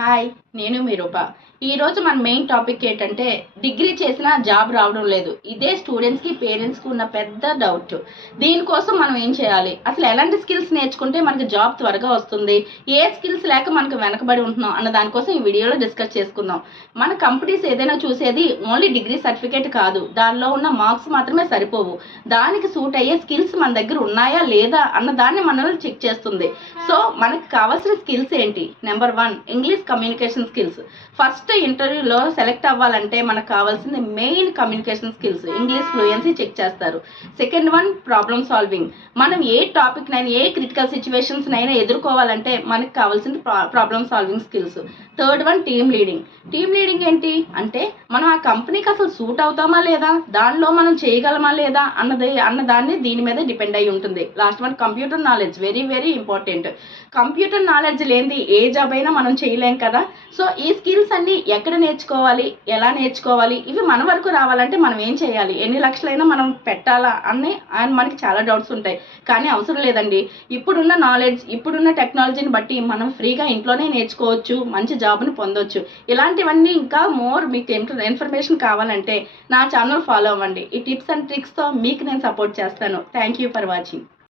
Hi, నేను మీ రూప. ఈరోజు మన మెయిన్ టాపిక్ ఏంటంటే డిగ్రీ చేసినా జాబ్ రావడం లేదు. ఇదే స్టూడెంట్స్కి పేరెంట్స్కి ఉన్న పెద్ద డౌట్. దీనికోసం మనం ఏం చేయాలి, అసలు ఎలాంటి స్కిల్స్ నేర్చుకుంటే మనకి జాబ్ త్వరగా వస్తుంది, ఏ స్కిల్స్ లేక మనకు వెనకబడి ఉంటున్నాం అన్న దానికోసం ఈ వీడియోలో డిస్కస్ చేసుకుందాం. మన కంపెనీస్ ఏదైనా చూసేది ఓన్లీ డిగ్రీ సర్టిఫికేట్ కాదు, దానిలో ఉన్న మార్క్స్ మాత్రమే సరిపోవు. దానికి సూట్ అయ్యే స్కిల్స్ మన దగ్గర ఉన్నాయా లేదా అన్న దాన్ని మనల్ని చెక్ చేస్తుంది. సో మనకు కావాల్సిన స్కిల్స్ ఏంటి? Number 1, English communication skills. First ఇంటర్వ్యూలో సెలెక్ట్ అవ్వాలంటే మనకు కావాల్సింది main communication skills, English fluency check చేస్తారు. Second one, problem solving. మనం ఏ టాపిక్ నైనా, ఏ క్రిటికల్ సిచ్యువేషన్స్ నైనా ఎదుర్కోవాలంటే మనకు కావాల్సింది problem solving skills. Third one, team leading. Team leading ఏంటి అంటే మనం ఆ కంపెనీకి అసలు సూట్ అవుతామా లేదా, దానిలో మనం చేయగలమా లేదా అన్నదాన్ని దీని మీద డిపెండ్ అయి ఉంటుంది. Last one, computer knowledge. Very very important. Computer knowledge లేనిది ఏ జాబ్ అయినా మనం చేయలేం కదా. సో ఈ స్కిల్స్ అన్ని ఎక్కడ నేర్చుకోవాలి, ఎలా నేర్చుకోవాలి, ఇవి మన వరకు రావాలంటే మనం ఏం చేయాలి, ఎన్ని లక్షలైనా మనం పెట్టాలా అని మనకి చాలా డౌట్స్ ఉంటాయి. కానీ అవసరం లేదండి. ఇప్పుడున్న నాలెడ్జ్, ఇప్పుడున్న టెక్నాలజీని బట్టి మనం ఫ్రీగా ఇంట్లోనే నేర్చుకోవచ్చు, మంచి జాబ్ని పొందొచ్చు. ఇలాంటివన్నీ ఇంకా మోర్ మీకు ఇన్ఫర్మేషన్ కావాలంటే నా ఛానల్ ఫాలో అవ్వండి. ఈ టిప్స్ అండ్ ట్రిక్స్తో మీకు నేను సపోర్ట్ చేస్తాను. Thank you for watching.